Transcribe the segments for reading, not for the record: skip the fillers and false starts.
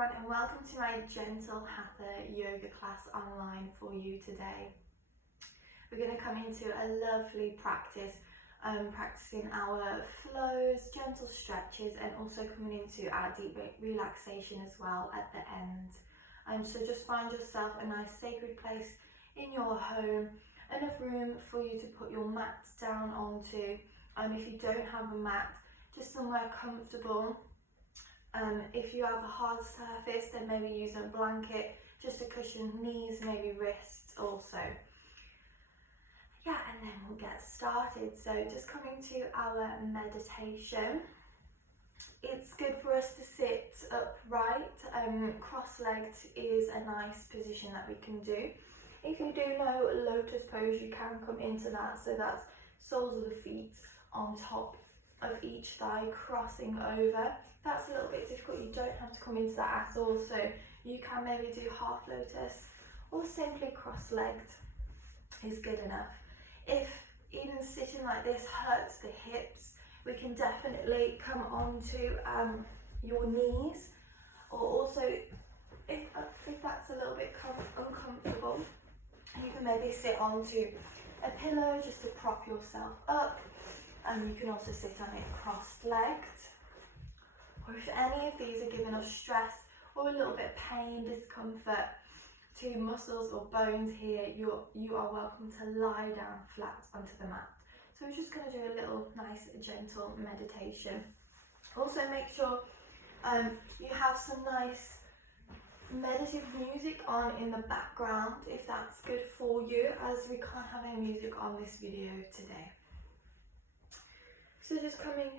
everyone, and welcome to my gentle Hatha yoga class online for you today. We're going to come into a lovely practice, practicing our flows, gentle stretches, and also coming into our deep relaxation as well at the end. So just find yourself a nice sacred place in your home, enough room for you to put your mat down onto. If you don't have a mat, just somewhere comfortable. If you have a hard surface, then maybe use a blanket just to cushion knees, maybe wrists also. Yeah, and then we'll get started. So just coming to our meditation. It's good for us to sit upright. Cross-legged is a nice position that we can do. If you do know lotus pose, you can come into that. So that's soles of the feet on top of each thigh, crossing over. If that's a little bit difficult, you don't have to come into that at all. So you can maybe do half lotus or simply cross-legged is good enough. If even sitting like this hurts the hips, we can definitely come onto your knees, or also if that's a little bit uncomfortable, you can maybe sit onto a pillow just to prop yourself up. You can also sit on it cross-legged. Or if any of these are giving us stress or a little bit of pain, discomfort to muscles or bones here, you are welcome to lie down flat onto the mat. So we're just going to do a little nice gentle meditation. Also make sure you have some nice meditative music on in the background if that's good for you, as we can't have any music on this video today. So just coming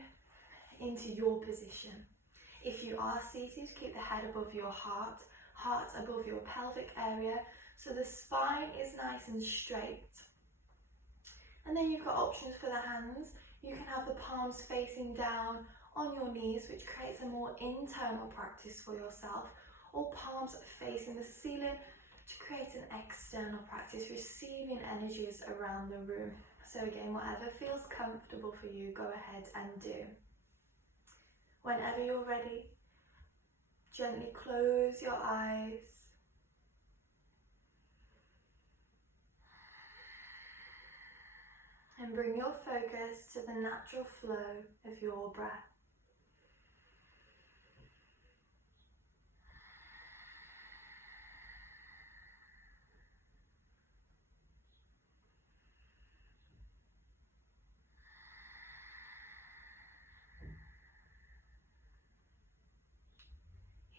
into your position. If you are seated, keep the head above your heart above your pelvic area, so the spine is nice and straight. And then you've got options for the hands. You can have the palms facing down on your knees, which creates a more internal practice for yourself, or palms facing the ceiling to create an external practice, receiving energies around the room. So again, whatever feels comfortable for you, go ahead and do. Whenever you're ready, gently close your eyes. And bring your focus to the natural flow of your breath.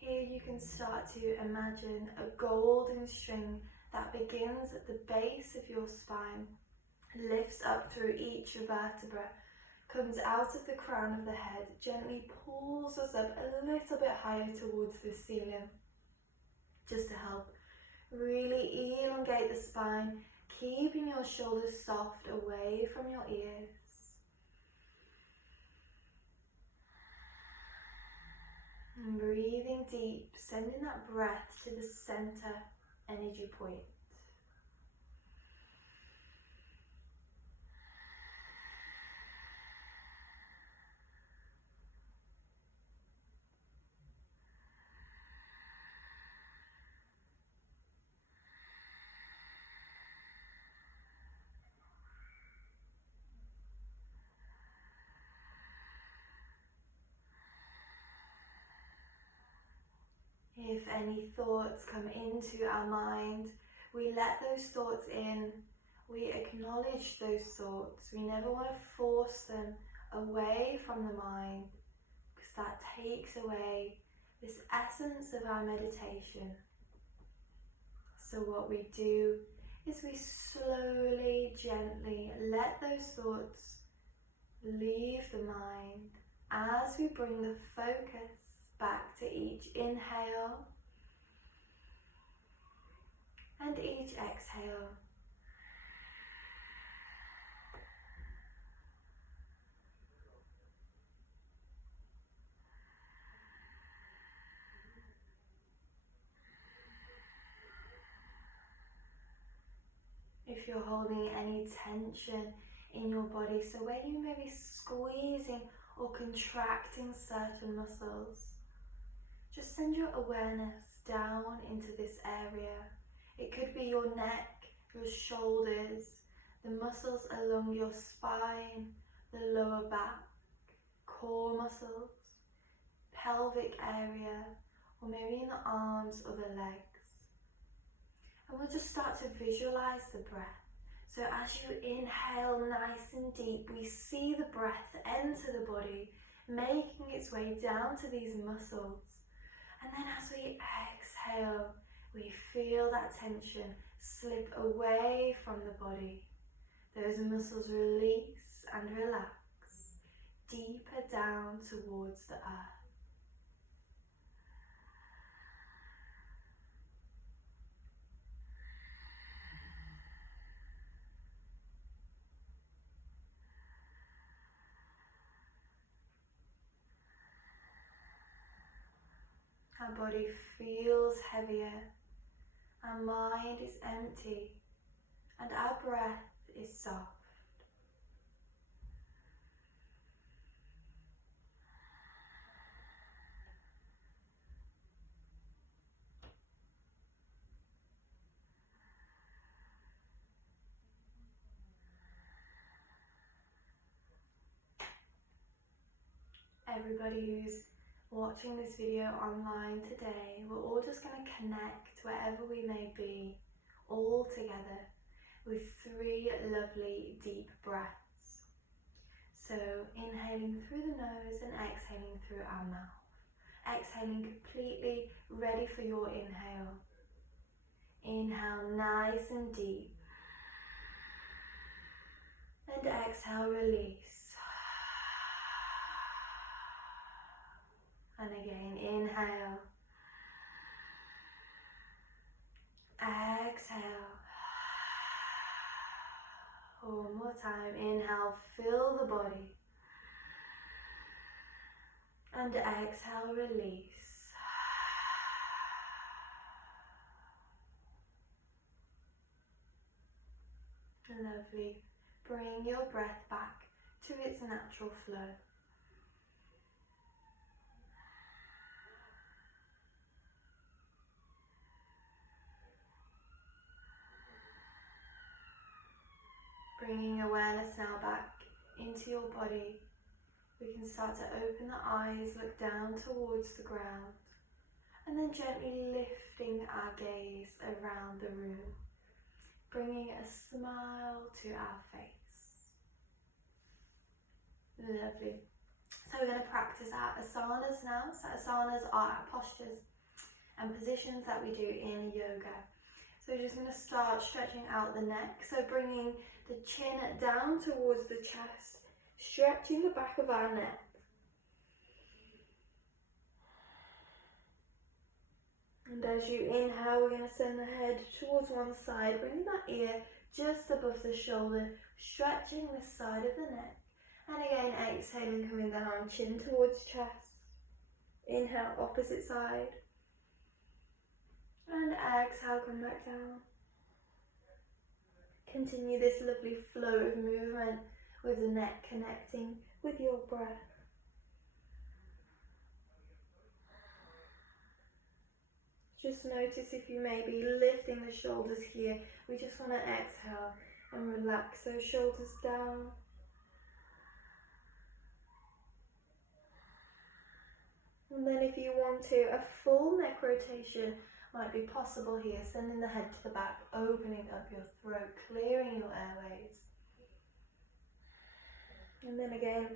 Here you can start to imagine a golden string that begins at the base of your spine, lifts up through each vertebra, comes out of the crown of the head, gently pulls us up a little bit higher towards the ceiling, just to help really elongate the spine, keeping your shoulders soft away from your ears. And breathing deep, sending that breath to the center energy point. If any thoughts come into our mind, we let those thoughts in, we acknowledge those thoughts. We never want to force them away from the mind, because that takes away this essence of our meditation. So what we do is we slowly, gently let those thoughts leave the mind as we bring the focus back to each inhale and each exhale. If you're holding any tension in your body, so where you may be squeezing or contracting certain muscles, just send your awareness down into this area. It could be your neck, your shoulders, the muscles along your spine, the lower back, core muscles, pelvic area, or maybe in the arms or the legs. And we'll just start to visualize the breath. So as you inhale nice and deep, we see the breath enter the body, making its way down to these muscles. And then as we exhale, we feel that tension slip away from the body. Those muscles release and relax deeper down towards the earth. Our body feels heavier, our mind is empty, and our breath is soft. Everybody who's watching this video online today, we're all just going to connect wherever we may be, all together, with 3 lovely deep breaths. So inhaling through the nose and exhaling through our mouth. Exhaling completely ready for your inhale. Inhale nice and deep. And exhale, release. And again, inhale, exhale, one more time, inhale, fill the body, and exhale, release. Lovely, bring your breath back to its natural flow. Bringing awareness now back into your body, we can start to open the eyes, look down towards the ground, and then gently lifting our gaze around the room, bringing a smile to our face. Lovely. So we're going to practice our asanas now. So asanas are our postures and positions that we do in yoga. So we're just going to start stretching out the neck. So bringing the chin down towards the chest, stretching the back of our neck. And as you inhale, we're going to send the head towards one side, bringing that ear just above the shoulder, stretching the side of the neck. And again, exhaling, coming down, chin towards chest. Inhale, opposite side. And exhale, come back down. Continue this lovely flow of movement with the neck connecting with your breath. Just notice if you may be lifting the shoulders here. We just want to exhale and relax those shoulders down. And then if you want to, a full neck rotation might be possible here, sending the head to the back, opening up your throat, clearing your airways. And then again,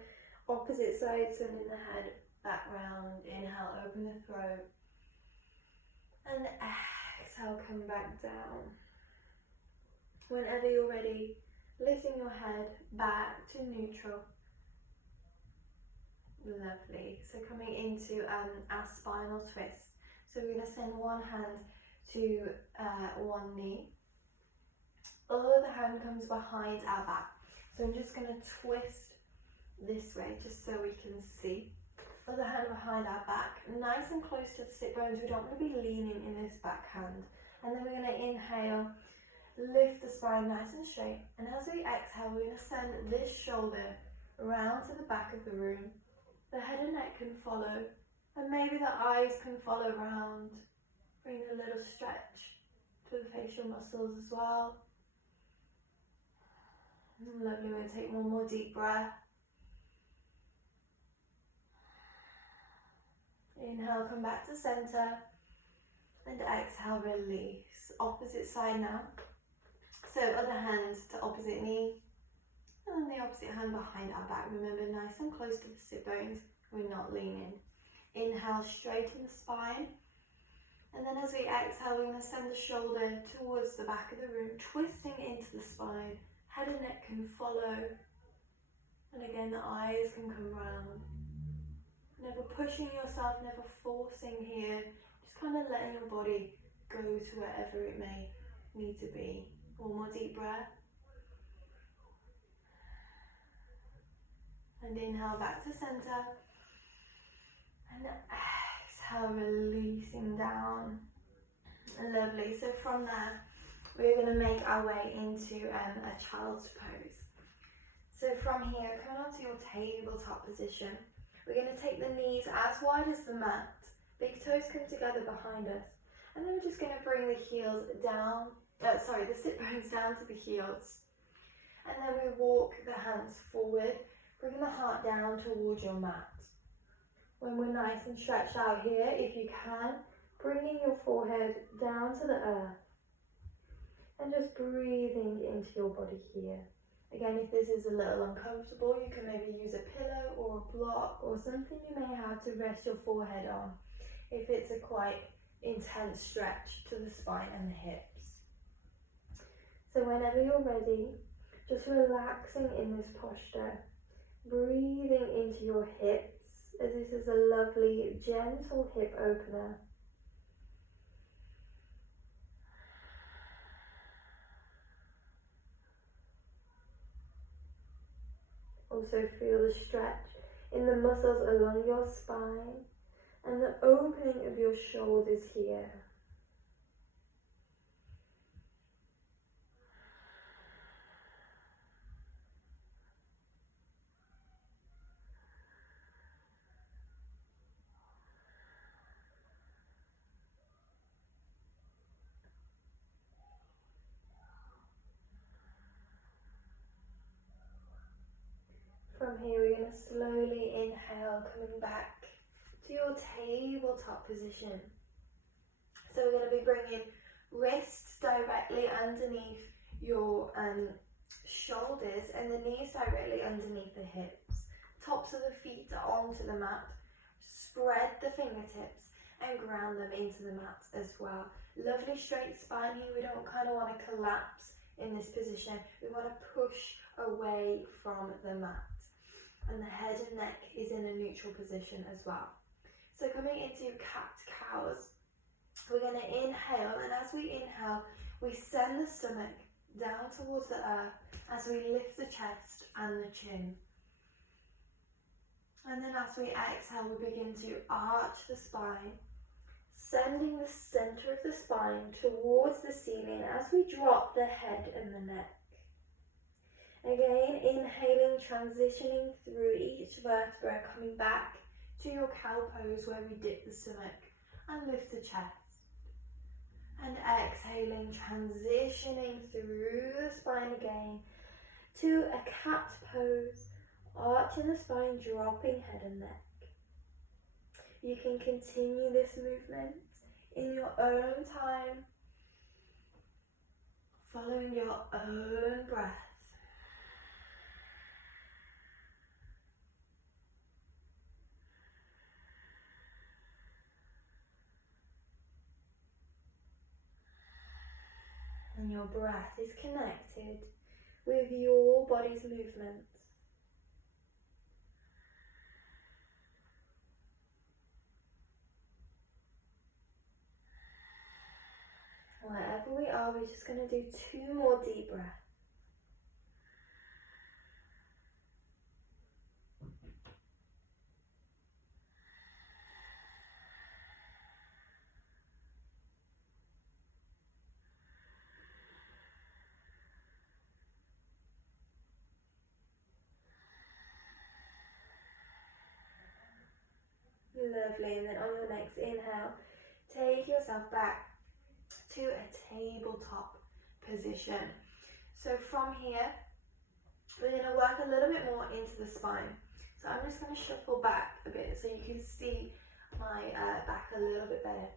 opposite side, sending the head back round. Inhale, open the throat. And exhale, come back down. Whenever you're ready, lifting your head back to neutral. Lovely. So coming into our spinal twist. So we're going to send one hand to one knee. Other hand comes behind our back. So I'm just going to twist this way just so we can see. Other hand behind our back, nice and close to the sit bones. We don't want to be leaning in this back hand. And then we're going to inhale, lift the spine nice and straight. And as we exhale, we're going to send this shoulder around to the back of the room. The head and neck can follow. And maybe the eyes can follow around. Bring a little stretch to the facial muscles as well. Lovely, we'll take one more deep breath. Inhale, come back to center. And exhale, release. Opposite side now. So other hand to opposite knee. And the opposite hand behind our back. Remember, nice and close to the sit bones. We're not leaning. Inhale, straighten the spine. And then as we exhale, we're going to send the shoulder towards the back of the room, twisting into the spine. Head and neck can follow. And again, the eyes can come round. Never pushing yourself, never forcing here. Just kind of letting your body go to wherever it may need to be. One more deep breath. And inhale back to center. And exhale, releasing down. Lovely. So from there, we're going to make our way into a child's pose. So from here, come onto your tabletop position. We're going to take the knees as wide as the mat. Big toes come together behind us. And then we're just going to bring the heels down, the sit bones down to the heels. And then we walk the hands forward, bringing the heart down towards your mat. When we're nice and stretched out here, if you can, bringing your forehead down to the earth. And just breathing into your body here. Again, if this is a little uncomfortable, you can maybe use a pillow or a block or something you may have to rest your forehead on if it's a quite intense stretch to the spine and the hips. So whenever you're ready, just relaxing in this posture, breathing into your hips, as this is a lovely, gentle hip opener. Also feel the stretch in the muscles along your spine and the opening of your shoulders here. From here, we're going to slowly inhale, coming back to your tabletop position. So we're going to be bringing wrists directly underneath your shoulders and the knees directly underneath the hips. Tops of the feet onto the mat. Spread the fingertips and ground them into the mat as well. Lovely straight spine here. We don't kind of want to collapse in this position. We want to push away from the mat. And the head and neck is in a neutral position as well. So coming into cat-cows, we're going to inhale, and as we inhale, we send the stomach down towards the earth as we lift the chest and the chin. And then as we exhale, we begin to arch the spine, sending the center of the spine towards the ceiling as we drop the head and the neck. Again, inhaling, transitioning through each vertebra, coming back to your cow pose where we dip the stomach and lift the chest. And exhaling, transitioning through the spine again to a cat pose, arching the spine, dropping head and neck. You can continue this movement in your own time, following your own breath. And your breath is connected with your body's movements. Wherever we are, we're just going to do 2 more deep breaths. Lovely. And then on your next inhale, take yourself back to a tabletop position. So from here, we're going to work a little bit more into the spine. So I'm just going to shuffle back a bit so you can see my back a little bit better.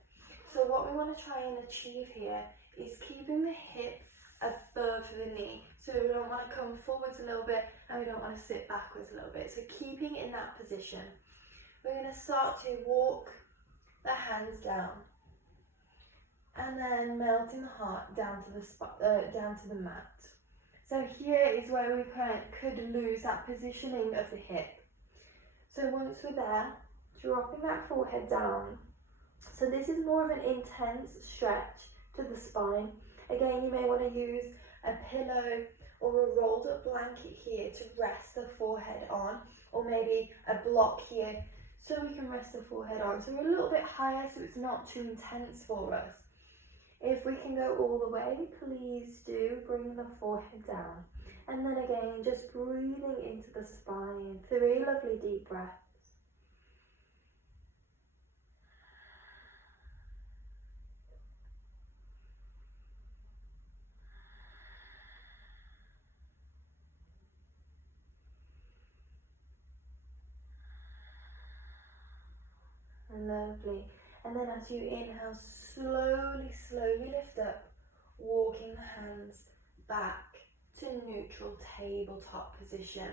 So what we want to try and achieve here is keeping the hip above the knee. So we don't want to come forwards a little bit and we don't want to sit backwards a little bit. So keeping in that position. We're going to start to walk the hands down and then melting the heart down to the mat. So here is where we could lose that positioning of the hip. So once we're there, dropping that forehead down. So this is more of an intense stretch to the spine. Again, you may want to use a pillow or a rolled up blanket here to rest the forehead on, or maybe a block here so we can rest the forehead on. So we're a little bit higher so it's not too intense for us. If we can go all the way, please do bring the forehead down. And then again, just breathing into the spine. 3 lovely deep breaths. Lovely. And then as you inhale, slowly lift up, walking the hands back to neutral tabletop position.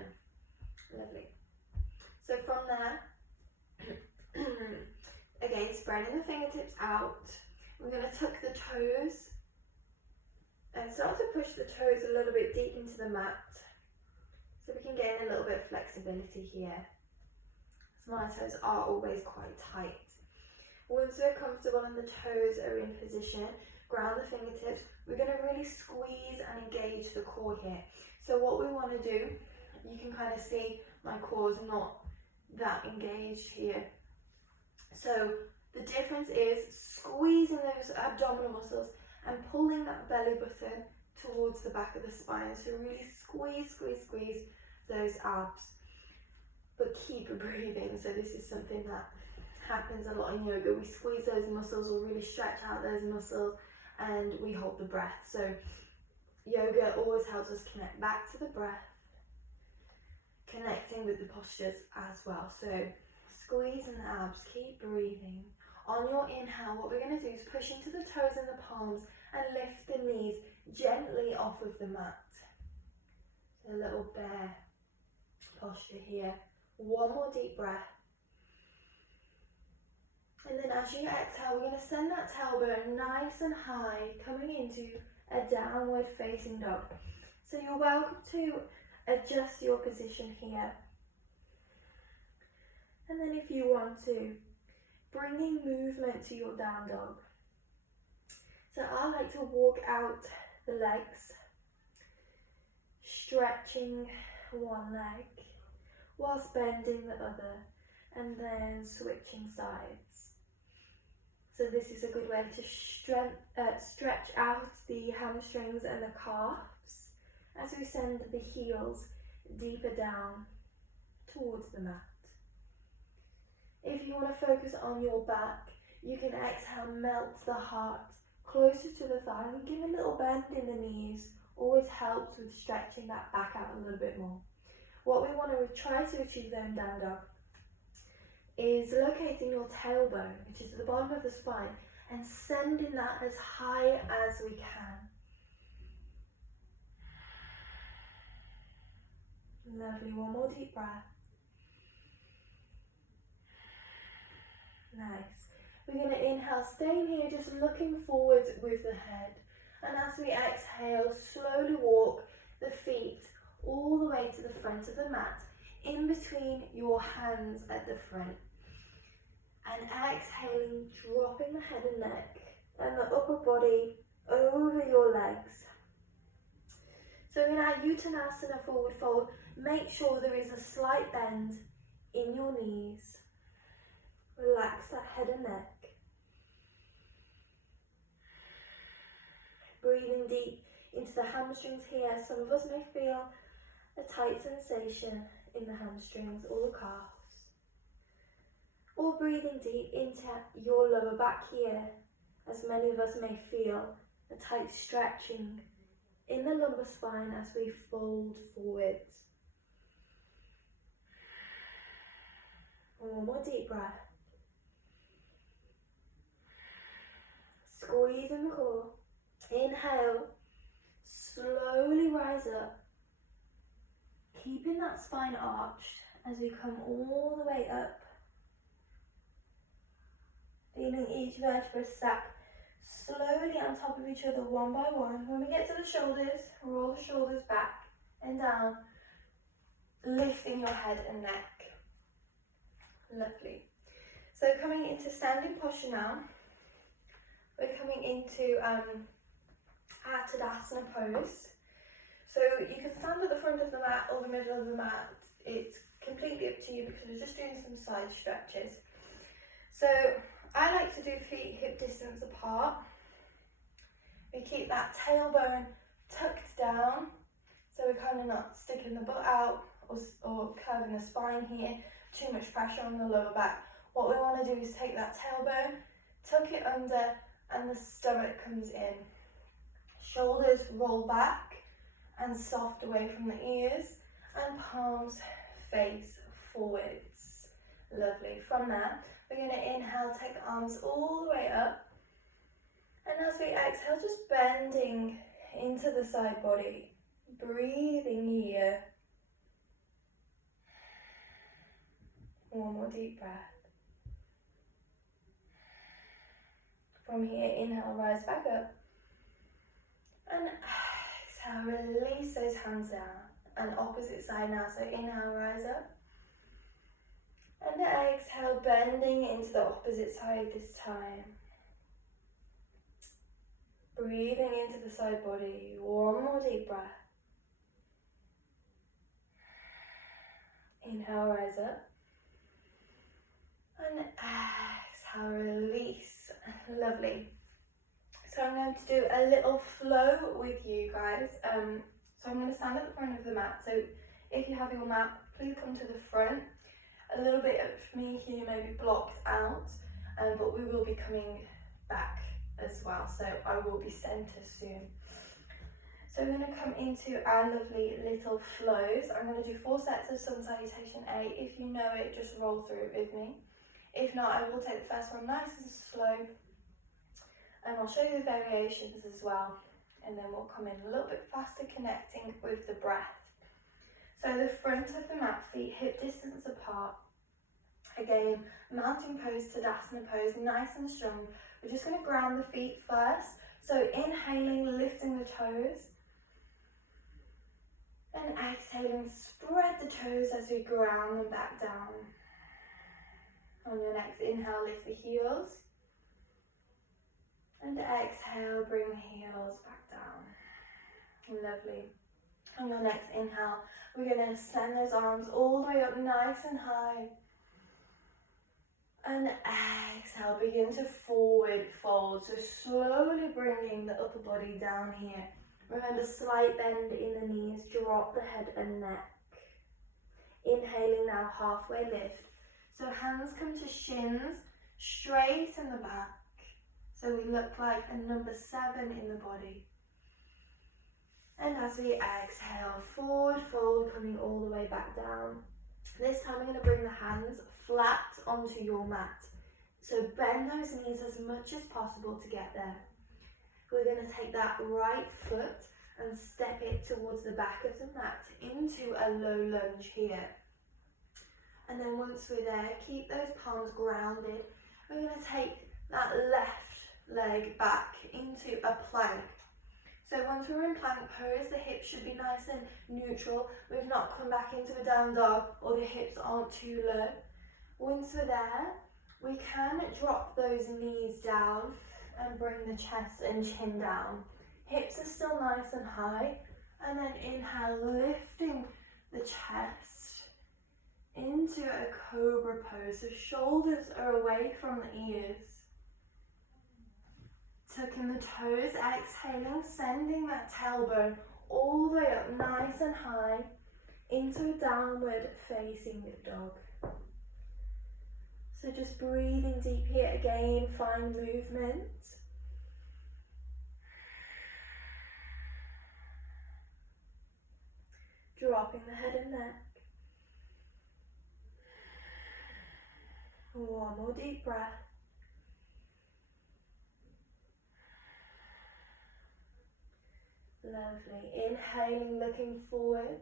Lovely. So from there, again, spreading the fingertips out, we're going to tuck the toes and start to push the toes a little bit deep into the mat so we can gain a little bit of flexibility here. So my toes are always quite tight. Once we're comfortable and the toes are in position, ground the fingertips, we're going to really squeeze and engage the core here. So what we want to do, you can kind of see my core is not that engaged here. So the difference is squeezing those abdominal muscles and pulling that belly button towards the back of the spine. So really squeeze those abs, but keep breathing. So this is something that happens a lot in yoga. We squeeze those muscles or really stretch out those muscles and we hold the breath. So yoga always helps us connect back to the breath, connecting with the postures as well. So squeezing the abs, keep breathing. On your inhale, what we're going to do is push into the toes and the palms and lift the knees gently off of the mat. So a little bear posture here. One more deep breath. And then as you exhale, we're going to send that tailbone nice and high, coming into a downward facing dog. So you're welcome to adjust your position here. And then if you want to, bringing movement to your down dog. So I like to walk out the legs, stretching one leg whilst bending the other, and then switching sides. So this is a good way to stretch out the hamstrings and the calves as we send the heels deeper down towards the mat. If you want to focus on your back, you can exhale, melt the heart closer to the thigh and give a little bend in the knees. Always helps with stretching that back out a little bit more. What we want to try to achieve there in down dog is locating your tailbone, which is at the bottom of the spine, and sending that as high as we can. Lovely, one more deep breath. Nice. We're going to inhale, staying here, just looking forwards with the head. And as we exhale, slowly walk the feet all the way to the front of the mat, in between your hands at the front. And exhaling, dropping the head and neck and the upper body over your legs. So in our Uttanasana forward fold, make sure there is a slight bend in your knees. Relax the head and neck. Breathing deep into the hamstrings here. Some of us may feel a tight sensation in the hamstrings or the calves. or breathing deep into your lower back here, as many of us may feel a tight stretching in the lumbar spine as we fold forwards. One more deep breath. Squeeze in the core. Inhale. Slowly rise up. Keeping that spine arched as we come all the way up. Feeling each vertebra stack slowly on top of each other one by one. When we get to the shoulders, roll the shoulders back and down, lifting your head and neck. Lovely. So coming into standing posture now, we're coming into Hatha pose. So you can stand at the front of the mat or the middle of the mat. It's completely up to you because we're just doing some side stretches. So I like to do feet hip distance apart. We keep that tailbone tucked down, so we're kind of not sticking the butt out or curving the spine here. Too much pressure on the lower back. What we want to do is take that tailbone, tuck it under, and the stomach comes in. Shoulders roll back and soft away from the ears, and palms face forwards. Lovely. From there, we're going to inhale, take the arms all the way up. And as we exhale, just bending into the side body. Breathing here. One more deep breath. From here, inhale, rise back up. And exhale, release those hands down. And opposite side now, so inhale, rise up. And exhale, bending into the opposite side this time. Breathing into the side body. One more deep breath. Inhale, rise up. And exhale, release. Lovely. So I'm going to do a little flow with you guys. So I'm going to stand at the front of the mat. So if you have your mat, please come to the front. A little bit of me here maybe blocked out, but we will be coming back as well. So I will be centre soon. So we're going to come into our lovely little flows. I'm going to do 4 sets of Sun Salutation A. If you know it, just roll through it with me. If not, I will take the first one nice and slow. And I'll show you the variations as well. And then we'll come in a little bit faster, connecting with the breath. So the front of the mat, feet hip distance apart. Again, mountain pose, Tadasana pose, nice and strong. We're just going to ground the feet first. So inhaling, lifting the toes. And exhaling, spread the toes as we ground them back down. On your next inhale, lift the heels. And exhale, bring the heels back down. Lovely. On your next inhale, we're going to send those arms all the way up nice and high. And exhale, begin to forward fold. So slowly bringing the upper body down here. Remember, slight bend in the knees, drop the head and neck. Inhaling now, halfway lift. So hands come to shins, straight in the back. So we look like a number 7 in the body. And as we exhale, forward fold, coming all the way back down. This time we're going to bring the hands flat onto your mat. So bend those knees as much as possible to get there. We're going to take that right foot and step it towards the back of the mat into a low lunge here. And then once we're there, keep those palms grounded. We're going to take that left leg back into a plank. So once we're in plank pose, the hips should be nice and neutral. We've not come back into a down dog, or the hips aren't too low. Once we're there, we can drop those knees down and bring the chest and chin down. Hips are still nice and high. And then inhale, lifting the chest into a cobra pose. So shoulders are away from the ears. Tucking the toes, exhaling, sending that tailbone all the way up nice and high into a downward facing dog. So So just breathing deep here again, find movement. Dropping the head and neck. One more deep breath. Lovely. Inhaling, looking forward.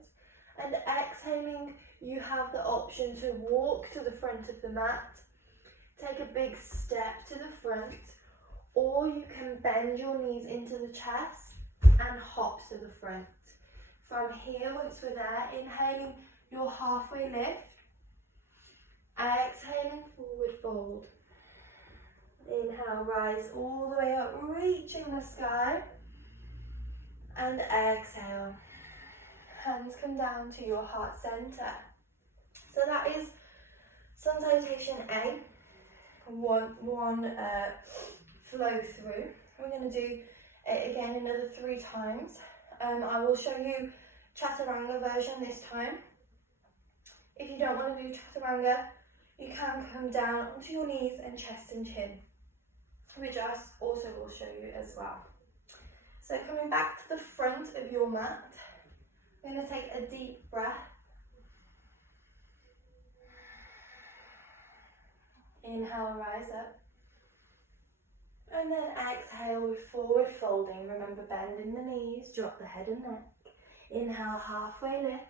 And exhaling, you have the option to walk to the front of the mat. Take a big step to the front. Or you can bend your knees into the chest and hop to the front. From here, once we're there, inhaling your halfway lift. Exhaling, forward fold. Inhale, rise all the way up, reaching the sky. And exhale. Hands come down to your heart center. So that is Sun Salutation A. One flow through. We're going to do it again another 3 times. I will show you Chaturanga version this time. If you don't want to do Chaturanga, you can come down onto your knees and chest and chin, which I also will show you as well. So coming back to the front of your mat, we're going to take a deep breath. Inhale, rise up. And then exhale with forward folding. Remember, bending the knees, drop the head and neck. Inhale, halfway lift.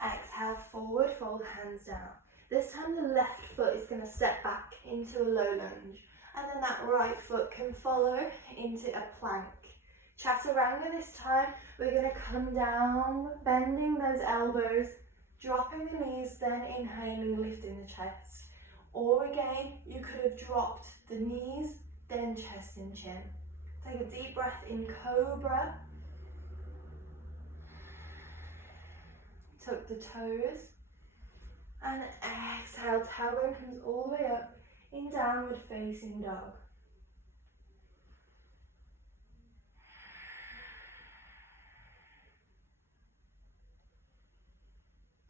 Exhale, forward fold, hands down. This time the left foot is going to step back into a low lunge. And then that right foot can follow into a plank. Chaturanga this time, we're going to come down, bending those elbows, dropping the knees, then inhaling, lifting the chest. Or again, you could have dropped the knees, then chest and chin. Take a deep breath in Cobra. Tuck the toes. And exhale, tailbone comes all the way up in downward facing dog.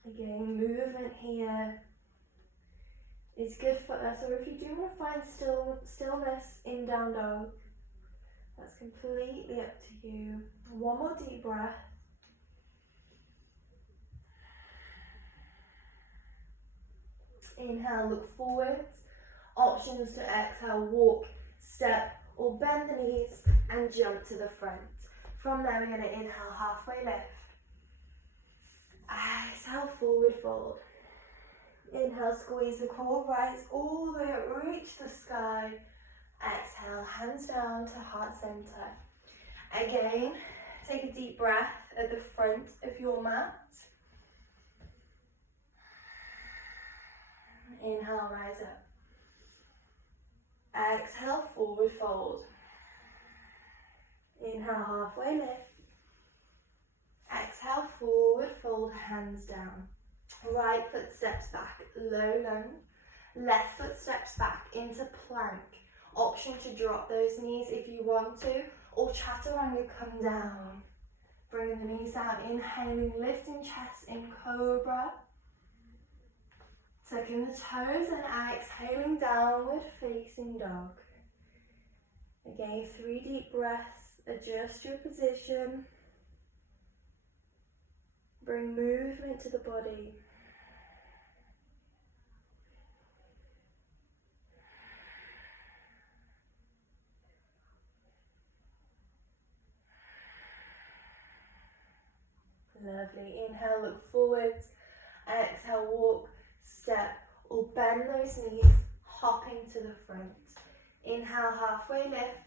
Again, movement here is good for us, or if you do want to find stillness in down dog, that's completely up to you. One more deep breath. Inhale, look forwards. Options to exhale, walk, step, or bend the knees and jump to the front. From there, we're going to inhale, halfway lift. Exhale, forward fold. Inhale, squeeze the core, rise all the way up, reach the sky. Exhale, hands down to heart center. Again, take a deep breath at the front of your mat. Inhale, rise up. Exhale, forward fold. Inhale, halfway lift. Exhale, forward fold, hands down. Right foot steps back, low lunge. Left foot steps back into plank. Option to drop those knees if you want to, or Chaturanga, come down. Bringing the knees down, inhaling, lifting chest in Cobra. Tucking the toes and exhaling, downward facing dog. Again, 3 deep breaths, adjust your position. Bring movement to the body. Lovely. Inhale, look forwards. Exhale, walk, step, or bend those knees, hopping to the front. Inhale, halfway lift.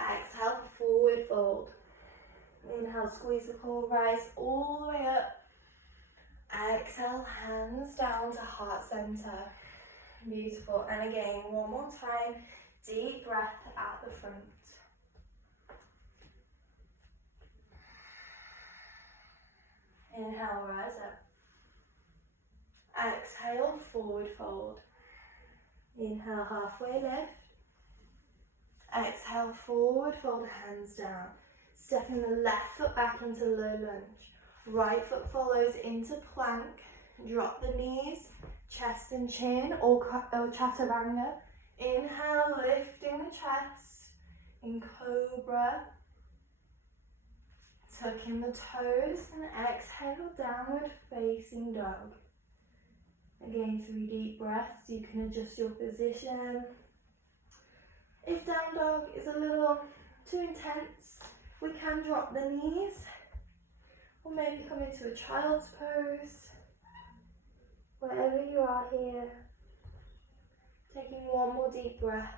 Exhale, forward fold. Inhale, squeeze the core, rise all the way up. Exhale, hands down to heart center. Beautiful. And again, one more time, deep breath at the front. Inhale, rise up. Exhale, forward fold. Inhale, halfway lift. Exhale, forward fold, hands down. Stepping the left foot back into low lunge. Right foot follows into plank. Drop the knees, chest and chin, or chaturanga. Inhale, lifting the chest in cobra. Tucking the toes and exhale, downward facing dog. Again, 3 deep breaths. You can adjust your position. If down dog is a little too intense, we can drop the knees, or maybe come into a child's pose. Wherever you are here, taking one more deep breath.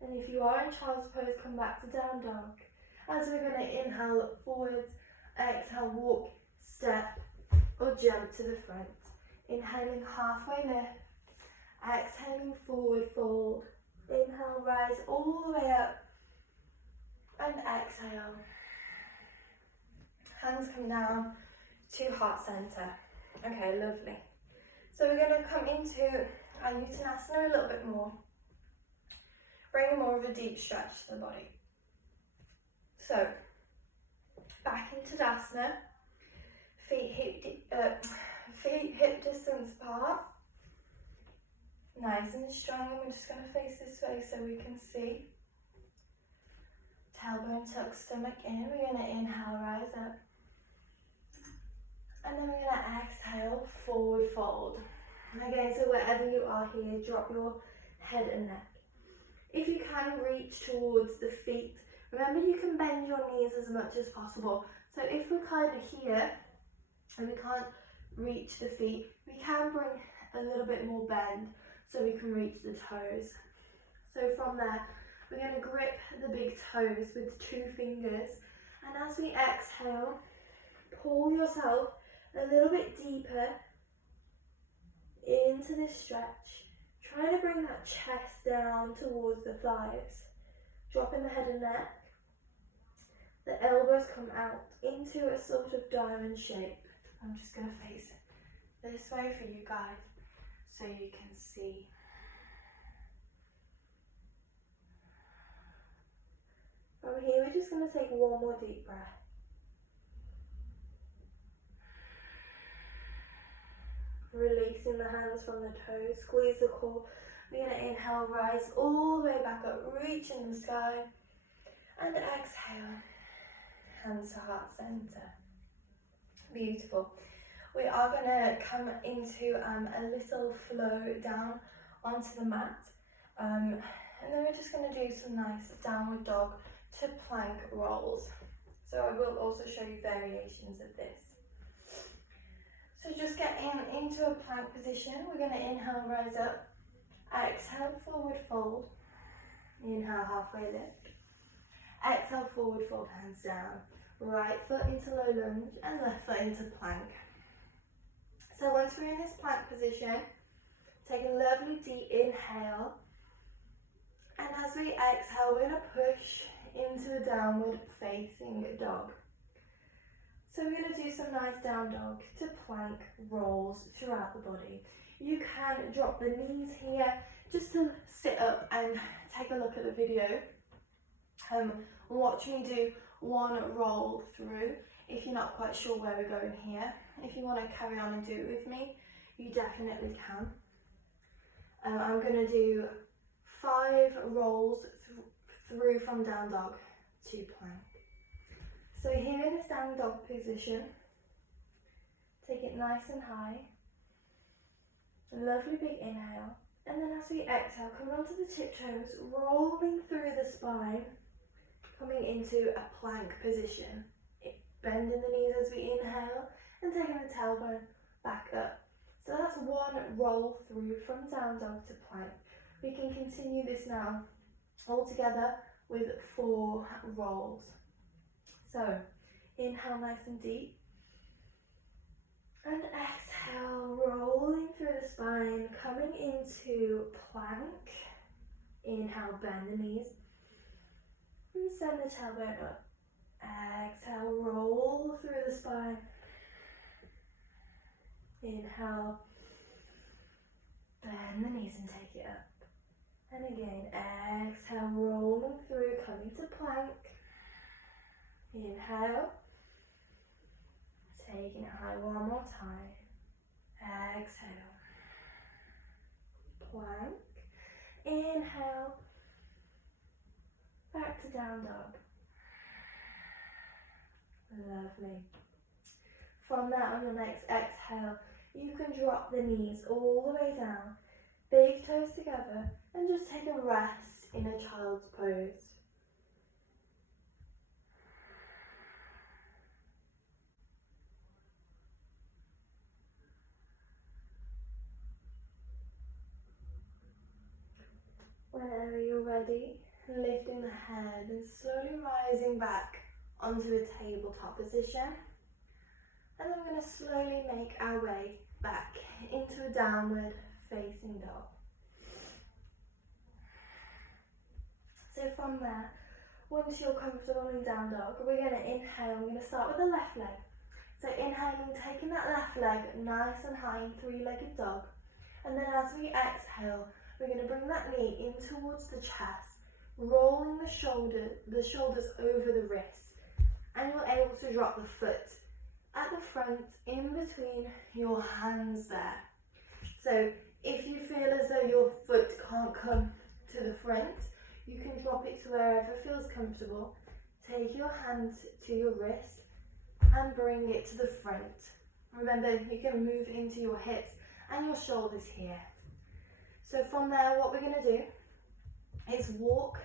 And if you are in child's pose, come back to down dog. As we're going to inhale, look forwards, exhale, walk, step, or jump to the front. Inhaling, halfway lift, exhaling, forward fold. Inhale, rise all the way up, and exhale. Hands come down to heart center. Okay, lovely. So we're going to come into our Uttanasana a little bit more. Bring more of a deep stretch to the body. So, back into Tadasana. Feet hip distance apart. Nice and strong. And we're just going to face this way so we can see. Tailbone tuck, stomach in. We're going to inhale, rise up. And then we're going to exhale, forward fold. Again, so wherever you are here, drop your head and neck. If you can reach towards the feet, remember you can bend your knees as much as possible. So if we're kind of here and we can't reach the feet, we can bring a little bit more bend so we can reach the toes. So from there, we're going to grip the big toes with 2 fingers. And as we exhale, pull yourself a little bit deeper into this stretch. Try to bring that chest down towards the thighs. Dropping the head and neck. The elbows come out into a sort of diamond shape. I'm just going to face this way for you guys so you can see. From here, we're just going to take one more deep breath. Releasing the hands from the toes, squeeze the core. We're going to inhale, rise all the way back up, reach in the sky, and exhale, hands to heart center. Beautiful. We are going to come into a little flow down onto the mat, and then we're just going to do some nice downward dog to plank rolls. So I will also show you variations of this. So just get into a plank position. We're going to inhale, rise up. Exhale, forward fold. Inhale, halfway lift. Exhale, forward fold, hands down. Right foot into low lunge and left foot into plank. So once we're in this plank position, take a lovely deep inhale. And as we exhale, we're going to push into a downward facing dog. So we're going to do some nice down dog to plank rolls throughout the body. You can drop the knees here just to sit up and take a look at the video. Watch me do one roll through if you're not quite sure where we're going here. If you want to carry on and do it with me, you definitely can. I'm going to do 5 rolls through from down dog to plank. So here in this down dog position, take it nice and high, a lovely big inhale, and then as we exhale, come onto the tiptoes, rolling through the spine, coming into a plank position. Bending the knees as we inhale, and taking the tailbone back up. So that's one roll through from down dog to plank. We can continue this now all together with 4 rolls. So, inhale nice and deep, and exhale, rolling through the spine, coming into plank. Inhale, bend the knees, and send the tailbone up. Exhale, roll through the spine. Inhale, bend the knees and take it up. And again, exhale, rolling through, coming to plank. Inhale, Taking it high one more time. Exhale. Plank. Inhale. Back to down dog. Lovely. From that, on your next exhale, you can drop the knees all the way down, big toes together, and just take a rest in a child's pose. Whenever you're ready, lifting the head and slowly rising back onto a tabletop position. And then we're going to slowly make our way back into a downward facing dog. So from there, once you're comfortable in down dog, we're going to inhale. We're going to start with the left leg. So inhaling, taking that left leg nice and high in three-legged dog. And then as we exhale, we're going to bring that knee in towards the chest, rolling the shoulders over the wrists. And you're able to drop the foot at the front, in between your hands there. So if you feel as though your foot can't come to the front, you can drop it to wherever feels comfortable. Take your hand to your wrist and bring it to the front. Remember, you can move into your hips and your shoulders here. So from there, what we're going to do is walk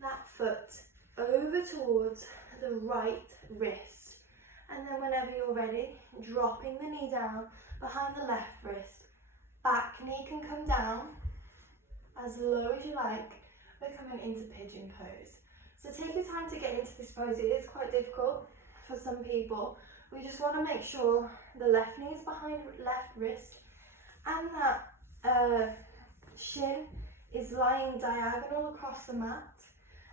that foot over towards the right wrist. And then whenever you're ready, dropping the knee down behind the left wrist. Back knee can come down as low as you like. We're coming into pigeon pose. So take your time to get into this pose. It is quite difficult for some people. We just want to make sure the left knee is behind left wrist and that shin is lying diagonal across the mat.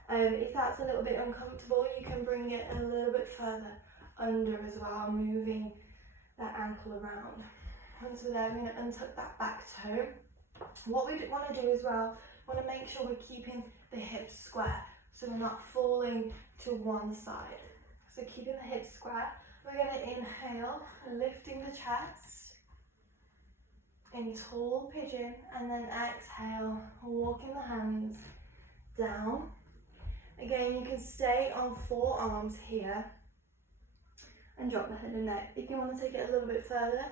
If that's a little bit uncomfortable, you can bring it a little bit further under as well, moving that ankle around. Once we're there, we're going to untuck that back toe. What we want to do as well, want to make sure we're keeping the hips square, so we're not falling to one side. So keeping the hips square, we're going to inhale, lifting the chest in tall pigeon, and then exhale, walking the hands down. Again, you can stay on forearms here and drop the head and neck. If you want to take it a little bit further,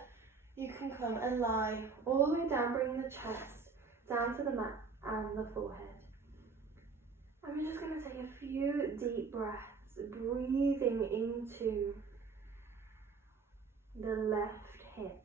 you can come and lie all the way down, bring the chest down to the mat and the forehead. And we're just going to take a few deep breaths, breathing into the left hip.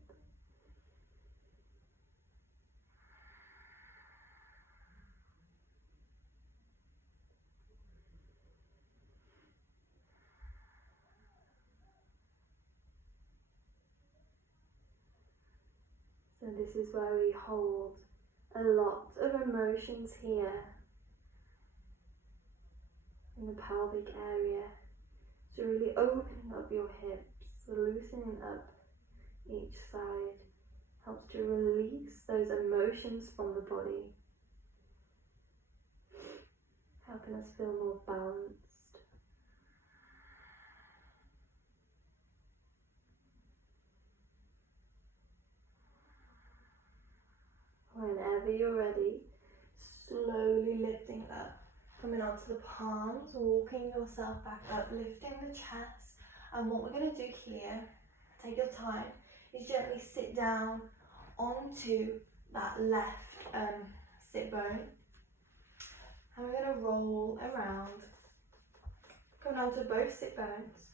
So this is where we hold a lot of emotions here in the pelvic area. So really opening up your hips, loosening up each side, helps to release those emotions from the body, helping us feel more balanced. Whenever you're ready, slowly lifting up, coming onto the palms, walking yourself back up, lifting the chest. And what we're going to do here, take your time, is gently sit down onto that left sit bone. And we're going to roll around, coming onto both sit bones.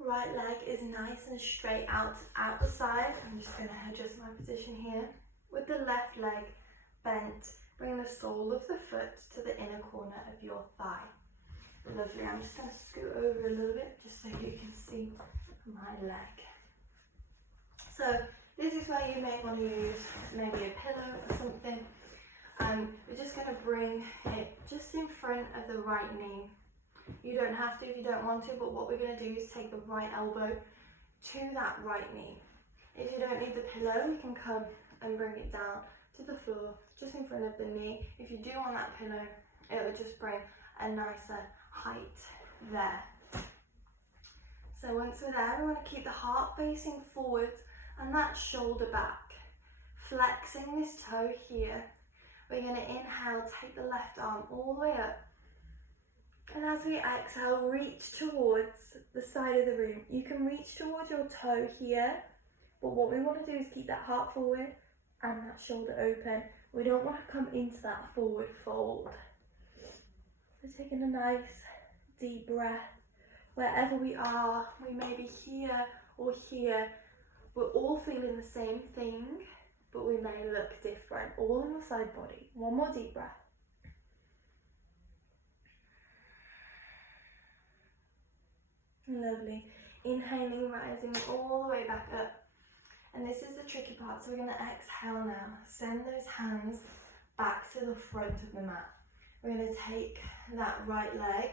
Right leg is nice and straight out the side. I'm just going to adjust my position here. With the left leg bent, bring the sole of the foot to the inner corner of your thigh. Lovely. I'm just going to scoot over a little bit just so you can see my leg. So this is where you may want to use maybe a pillow or something. We're just going to bring it just in front of the right knee. You don't have to if you don't want to, but what we're going to do is take the right elbow to that right knee. If you don't need the pillow, you can come and bring it down to the floor, just in front of the knee. If you do want that pillow, it will just bring a nicer height there. So once we're there, we want to keep the heart facing forwards and that shoulder back. Flexing this toe here. We're going to inhale, take the left arm all the way up. And as we exhale, reach towards the side of the room. You can reach towards your toe here, but what we want to do is keep that heart forward and that shoulder open. We don't want to come into that forward fold. So taking a nice deep breath. Wherever we are, we may be here or here. We're all feeling the same thing, but we may look different, all in the side body. One more deep breath. Lovely. Inhaling, rising all the way back up. And this is the tricky part, so we're going to exhale now. Send those hands back to the front of the mat. We're going to take that right leg,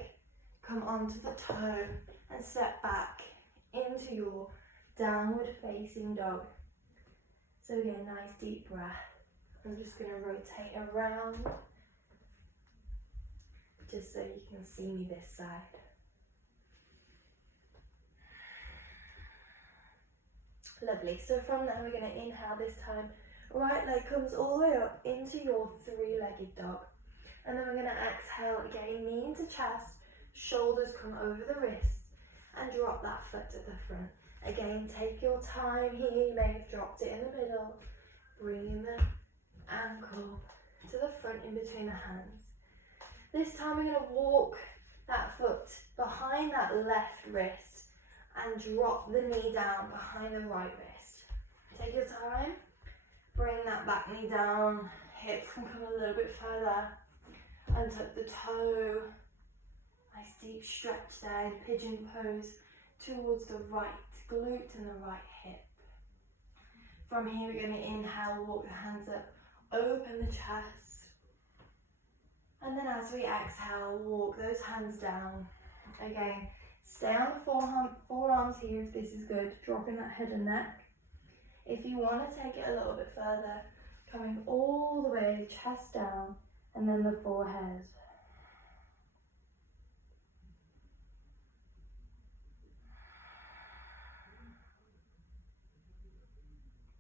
come onto the toe, and step back into your downward facing dog. So again, nice deep breath. I'm just going to rotate around, just so you can see me this side. Lovely. So from there, we're going to inhale this time. Right leg comes all the way up into your three-legged dog. And then we're going to exhale again, knee into chest, shoulders come over the wrists, and drop that foot to the front. Again, take your time here. You may have dropped it in the middle. Bringing the ankle to the front in between the hands. This time we're going to walk that foot behind that left wrist and drop the knee down behind the right wrist. Take your time. Bring that back knee down. Hips can come a little bit further. And tuck the toe. Nice deep stretch there in pigeon pose towards the right glute and the right hip. From here we're going to inhale, walk the hands up, open the chest. And then as we exhale, walk those hands down. Again, stay on the forearms here if this is good, dropping that head and neck. If you want to take it a little bit further, coming all the way, chest down, and then the forehead.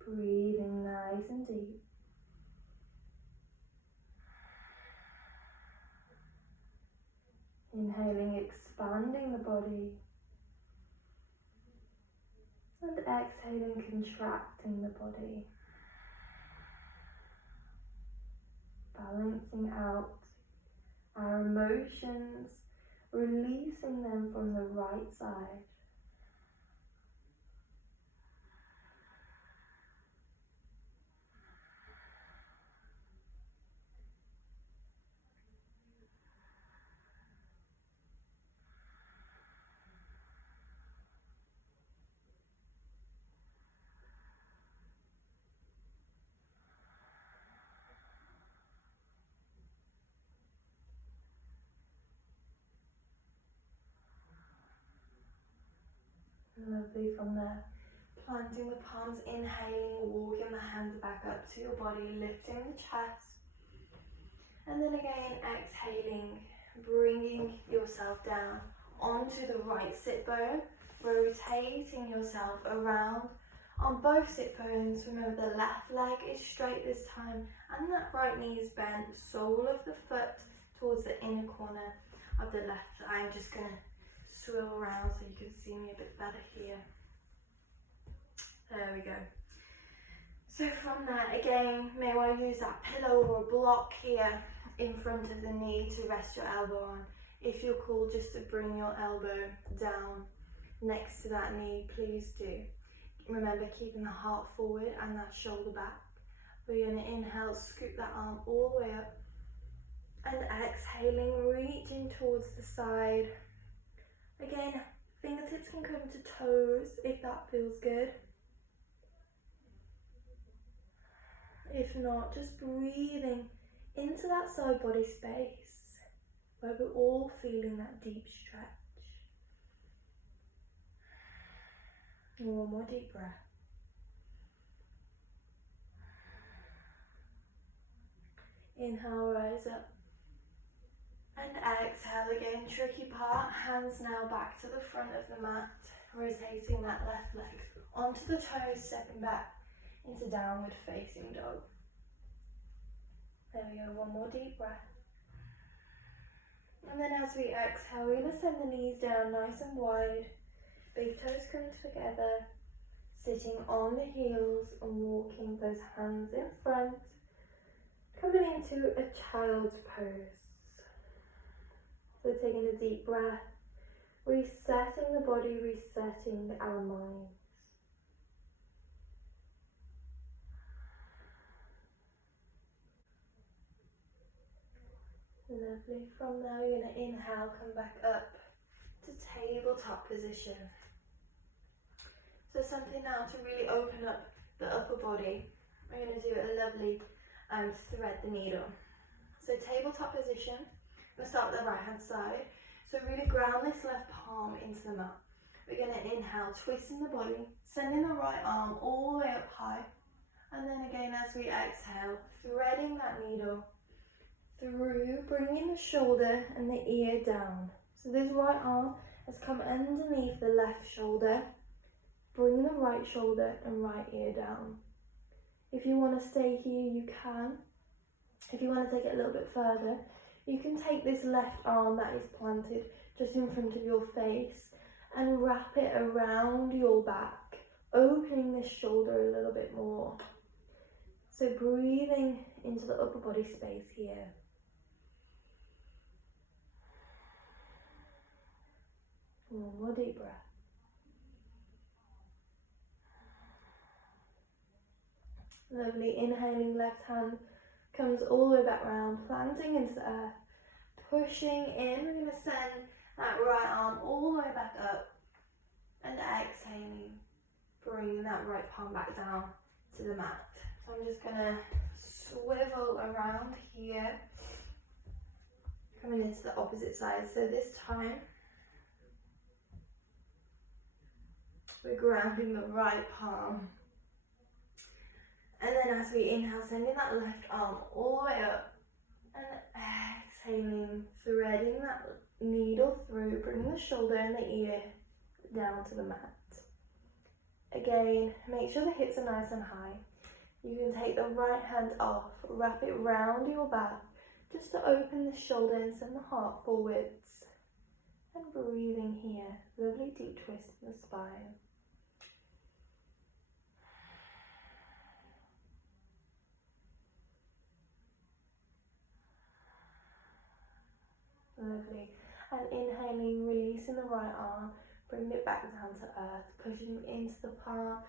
Breathing nice and deep. Inhaling, expanding the body. And exhaling, contracting the body. Balancing out our emotions, releasing them from the right side. Lovely. From there, planting the palms, inhaling, walking the hands back up to your body, lifting the chest. And then again, exhaling, bringing yourself down onto the right sit bone, rotating yourself around on both sit bones. Remember the left leg is straight this time, and that right knee is bent, sole of the foot towards the inner corner of the left. I'm just going to swivel around so you can see me a bit better here. There we go. So from there, again, may well use that pillow or a block here in front of the knee to rest your elbow on. If you're cool, just to bring your elbow down next to that knee, please do. Remember, keeping the heart forward and that shoulder back. We're going to inhale, scoop that arm all the way up. And exhaling, reaching towards the side. Again, fingertips can come to toes if that feels good. If not, just breathing into that side body space where we're all feeling that deep stretch. And one more deep breath. Inhale, rise up. And exhale again, tricky part, hands now back to the front of the mat. rotating that left leg onto the toes, stepping back into downward facing dog. There we go, one more deep breath. And then as we exhale, we're going to send the knees down nice and wide. Big toes come together, sitting on the heels and walking those hands in front. Coming into a child's pose. So taking a deep breath, resetting the body, resetting our minds. Lovely. From there, we're going to inhale, come back up to tabletop position. So something now to really open up the upper body. We're going to do a lovely thread the needle. So tabletop position. We'll start with the right hand side. So really ground this left palm into the mat. We're going to inhale, twisting the body, sending the right arm all the way up high. And then again as we exhale, threading that needle through, bringing the shoulder and the ear down. So this right arm has come underneath the left shoulder, bring the right shoulder and right ear down. If you want to stay here, you can. If you want to take it a little bit further, you can take this left arm that is planted just in front of your face and wrap it around your back, opening this shoulder a little bit more. So breathing into the upper body space here. One more deep breath. Lovely. Inhaling, left hand comes all the way back round, planting into the earth, pushing in. We're going to send that right arm all the way back up, and exhaling, bringing that right palm back down to the mat. So I'm just going to swivel around here, coming into the opposite side. So this time, we're grounding the right palm. And then as we inhale, sending that left arm all the way up. And exhaling, threading that needle through, bringing the shoulder and the ear down to the mat. Again, make sure the hips are nice and high. You can take the right hand off, wrap it round your back, just to open the shoulder and send the heart forwards. And breathing here, lovely deep twist in the spine. Lovely. And inhaling, releasing the right arm, bringing it back down to earth, pushing into the palm.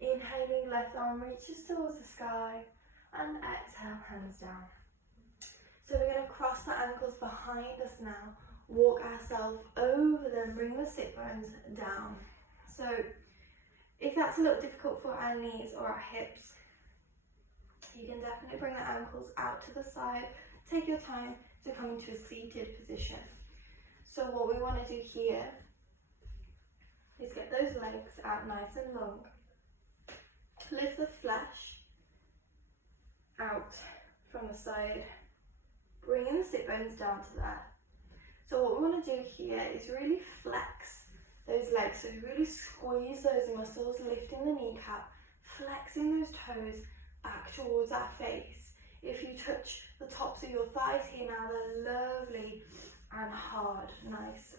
Inhaling, left arm reaches towards the sky, and exhale, hands down. So we're going to cross the ankles behind us now, walk ourselves over them, bring the sit bones down. So if that's a little difficult for our knees or our hips, you can definitely bring the ankles out to the side. Take your time to come into a seated position. So what we want to do here is get those legs out nice and long. Lift the flesh out from the side, bringing the sit bones down to that. So what we want to do here is really flex those legs, so really squeeze those muscles, lifting the kneecap, flexing those toes back towards our face. If you touch the tops of your thighs here now, they're lovely and hard, nice,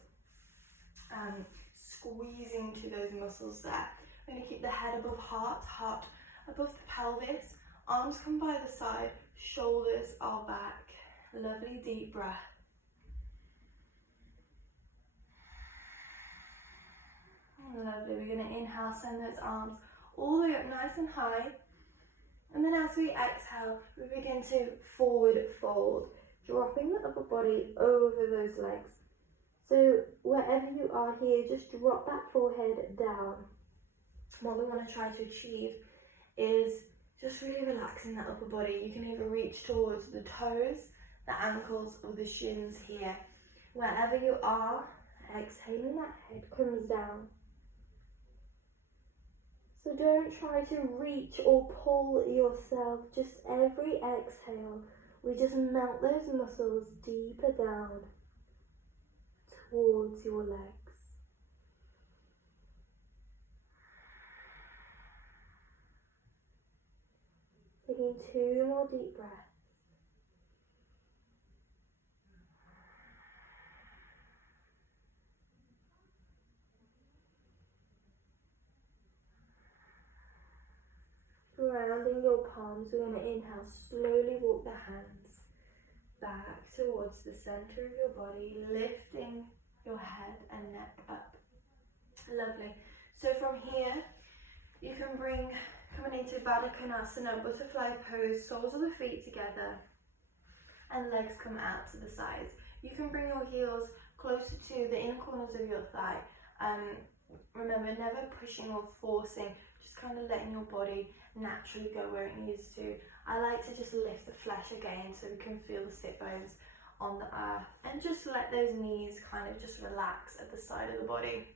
and squeezing to those muscles there. We're going to keep the head above heart, heart above the pelvis, arms come by the side, shoulders are back. Lovely deep breath. Lovely. We're going to inhale, send those arms all the way up nice and high. And then as we exhale, we begin to forward fold, dropping the upper body over those legs. So wherever you are here, just drop that forehead down. What we want to try to achieve is just really relaxing that upper body. You can either reach towards the toes, the ankles, or the shins here. Wherever you are, exhaling, that head comes down. So don't try to reach or pull yourself, just every exhale, we just melt those muscles deeper down towards your legs. Taking 2 more deep breaths. Grounding your palms, we're going to inhale, slowly walk the hands back towards the center of your body, lifting your head and neck up. Lovely. So from here, you can bring, coming into Baddha Konasana, butterfly pose, soles of the feet together and legs come out to the sides. You can bring your heels closer to the inner corners of your thigh. Remember, never pushing or forcing, just kind of letting your body naturally go where it needs to. I like to just lift the flesh again so we can feel the sit bones on the earth, and just let those knees kind of just relax at the side of the body.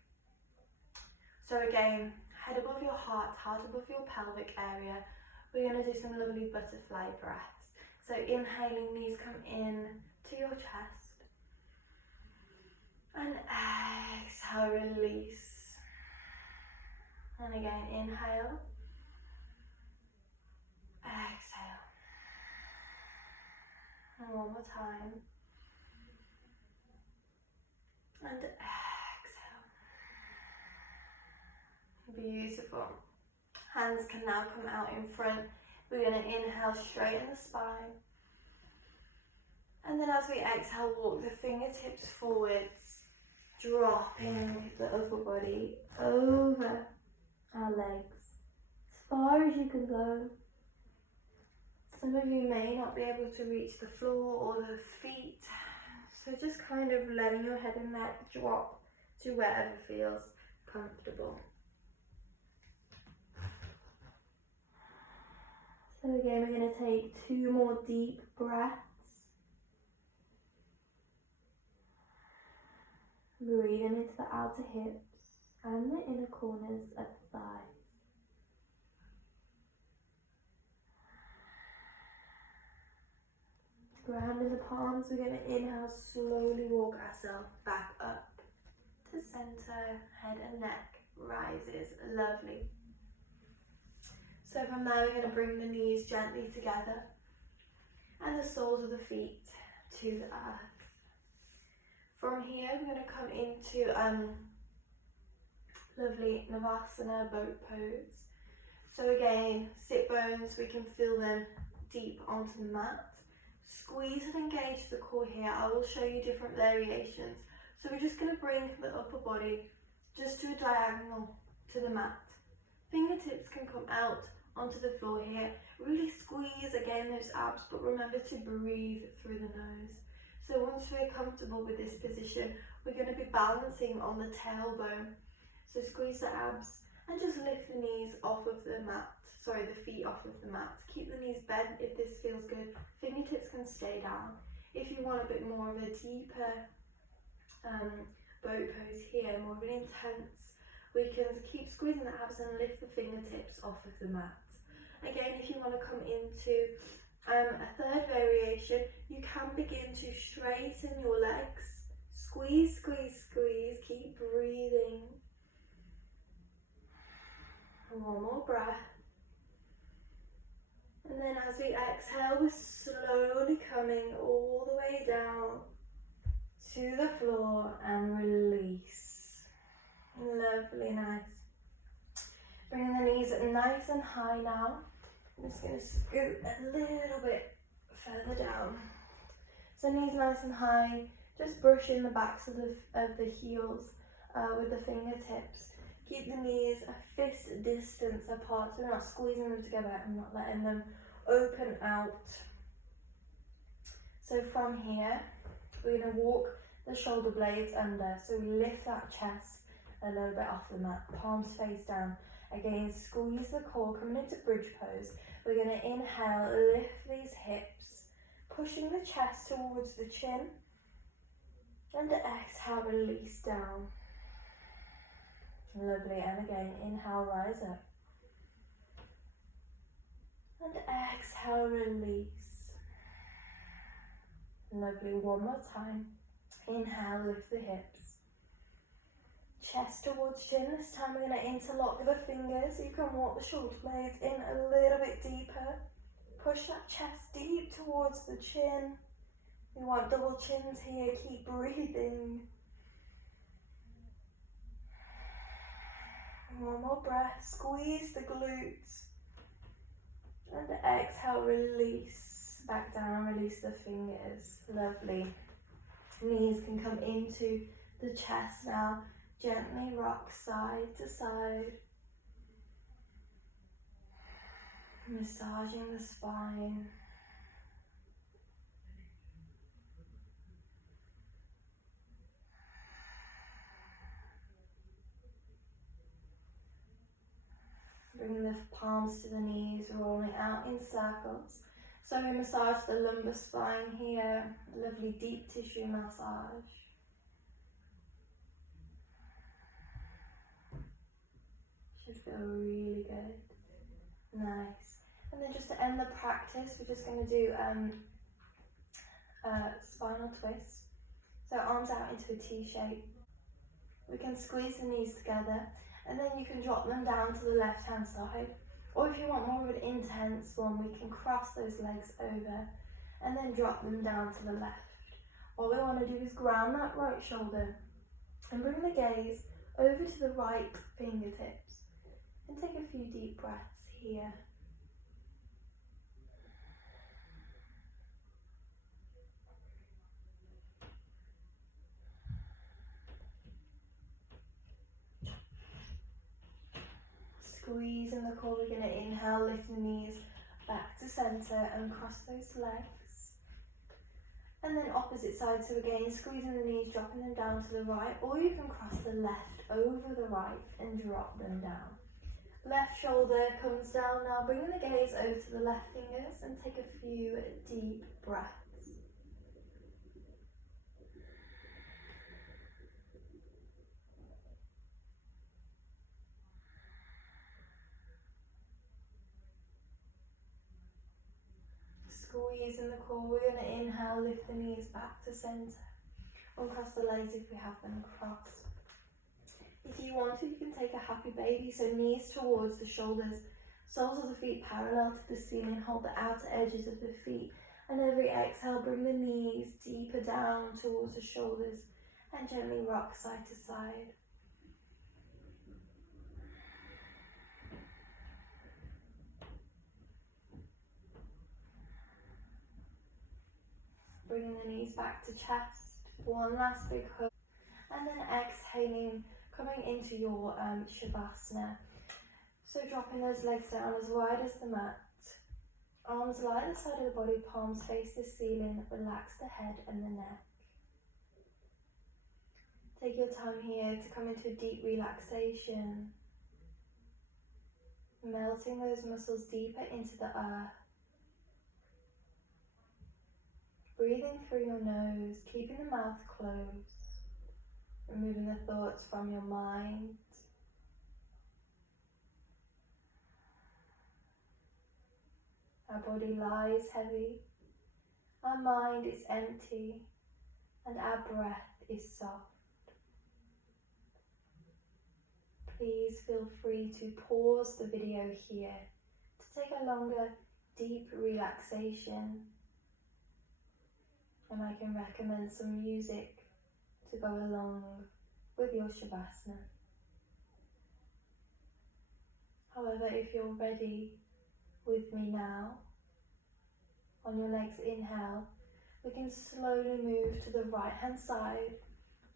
So again, head above your heart above your pelvic area. We're going to do some lovely butterfly breaths. So inhaling, knees come in to your chest, and exhale, release. And again, inhale, exhale. And one more time. And exhale. Beautiful. Hands can now come out in front. We're going to inhale, straighten the spine. And then as we exhale, walk the fingertips forwards, dropping the upper body over our legs as far as you can go. Some of you may not be able to reach the floor or the feet, so just kind of letting your head and neck drop to wherever feels comfortable. So again, we're going to take 2 more deep breaths. Breathing into the outer hips and the inner corners of the thighs. Grounding the palms, we're going to inhale, slowly walk ourselves back up to center, head and neck rises, lovely. So from there, we're going to bring the knees gently together and the soles of the feet to the earth. From here, we're going to come into lovely Savasana boat pose. So again, sit bones, we can feel them deep onto the mat. Squeeze and engage the core here. I will show you different variations. So we're just going to bring the upper body just to a diagonal to the mat. Fingertips can come out onto the floor here. Really squeeze again those abs, but remember to breathe through the nose. So once we're comfortable with this position, we're going to be balancing on the tailbone. So squeeze the abs and just lift the knees off of the mat. Sorry, the feet off of the mat. Keep the knees bent if this feels good. Fingertips can stay down. If you want a bit more of a deeper boat pose here, more of an intense, we can keep squeezing the abs and lift the fingertips off of the mat. Again, if you want to come into a third variation, you can begin to straighten your legs. Squeeze, squeeze, squeeze. Keep breathing. One more breath. And then as we exhale, we're slowly coming all the way down to the floor and release. Lovely, nice. Bringing the knees nice and high now. I'm just going to scoot a little bit further down. So knees nice and high, just brushing the backs of the heels with the fingertips. Keep the knees a fist distance apart, so we're not squeezing them together and not letting them open out. So from here, we're going to walk the shoulder blades under, so we lift that chest a little bit off the mat, palms face down. Again, squeeze the core, coming into bridge pose. We're going to inhale, lift these hips, pushing the chest towards the chin, and exhale, release down. Lovely, and again, inhale, rise up. And exhale, release. Lovely, one more time. Inhale, lift the hips. Chest towards chin. This time we're going to interlock the fingers. You can walk the shoulder blades in a little bit deeper. Push that chest deep towards the chin. We want double chins here. Keep breathing. One more breath. Squeeze the glutes. And exhale, release back down, release the fingers. Lovely. Knees can come into the chest now. Gently rock side to side. Massaging the spine. Bringing the palms to the knees, rolling out in circles. So we massage the lumbar spine here, a lovely deep tissue massage. Should feel really good. Nice. And then just to end the practice, we're just going to do a spinal twist. So arms out into a T shape. We can squeeze the knees together, and then you can drop them down to the left hand side. Or if you want more of an intense one, we can cross those legs over and then drop them down to the left. What we want to do is ground that right shoulder and bring the gaze over to the right fingertips and take a few deep breaths here. Squeeze in the core. We're going to inhale, lift the knees back to center and cross those legs. And then opposite side, so again, squeezing the knees, dropping them down to the right, or you can cross the left over the right and drop them down. Left shoulder comes down now, bringing the gaze over to the left fingers and take a few deep breaths. Squeeze in the core. We're going to inhale, lift the knees back to center. Uncross the legs if we have them crossed. If you want to, you can take a happy baby, so knees towards the shoulders, soles of the feet parallel to the ceiling, hold the outer edges of the feet, and every exhale, bring the knees deeper down towards the shoulders and gently rock side to side. Bringing the knees back to chest, one last big hug, and then exhaling, coming into your Savasana. So dropping those legs down as wide as the mat, arms lie at the side of the body, palms face the ceiling, relax the head and the neck. Take your time here to come into a deep relaxation, melting those muscles deeper into the earth. Breathing through your nose, keeping the mouth closed, removing the thoughts from your mind. Our body lies heavy, our mind is empty, and our breath is soft. Please feel free to pause the video here to take a longer, deep relaxation. And I can recommend some music to go along with your Savasana. However, if you're ready with me now, on your next inhale, we can slowly move to the right hand side,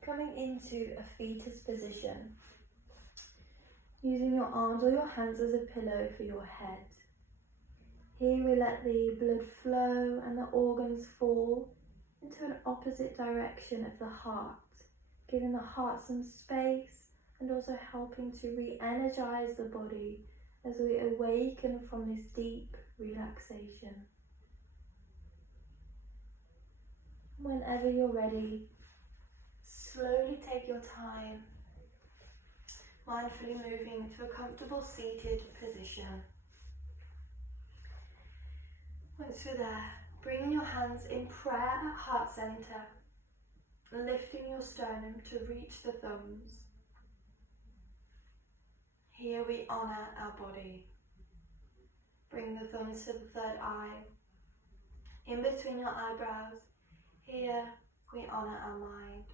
coming into a fetus position, using your arms or your hands as a pillow for your head. Here we let the blood flow and the organs fall into an opposite direction of the heart, giving the heart some space and also helping to re-energize the body as we awaken from this deep relaxation. Whenever you're ready, slowly take your time, mindfully moving to a comfortable seated position. Once you're there, bringing your hands in prayer at heart center, lifting your sternum to reach the thumbs. Here we honor our body. Bring the thumb to the third eye. In between your eyebrows, here we honour our mind.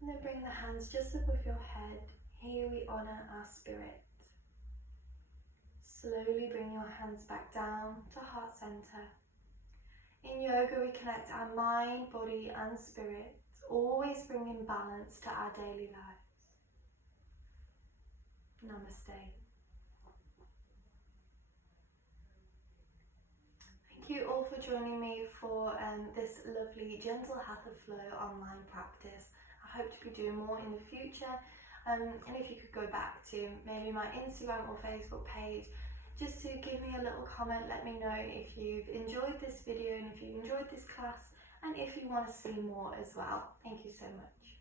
And then bring the hands just above your head. Here we honour our spirit. Slowly bring your hands back down to heart center. In yoga, we connect our mind, body and spirit, always bringing balance to our daily lives. Namaste. Thank you all for joining me for this lovely gentle Hatha flow online practice. I hope to be doing more in the future. And if you could go back to maybe my Instagram or Facebook page, just to give me a little comment, let me know if you've enjoyed this video and if you enjoyed this class and if you want to see more as well. Thank you so much.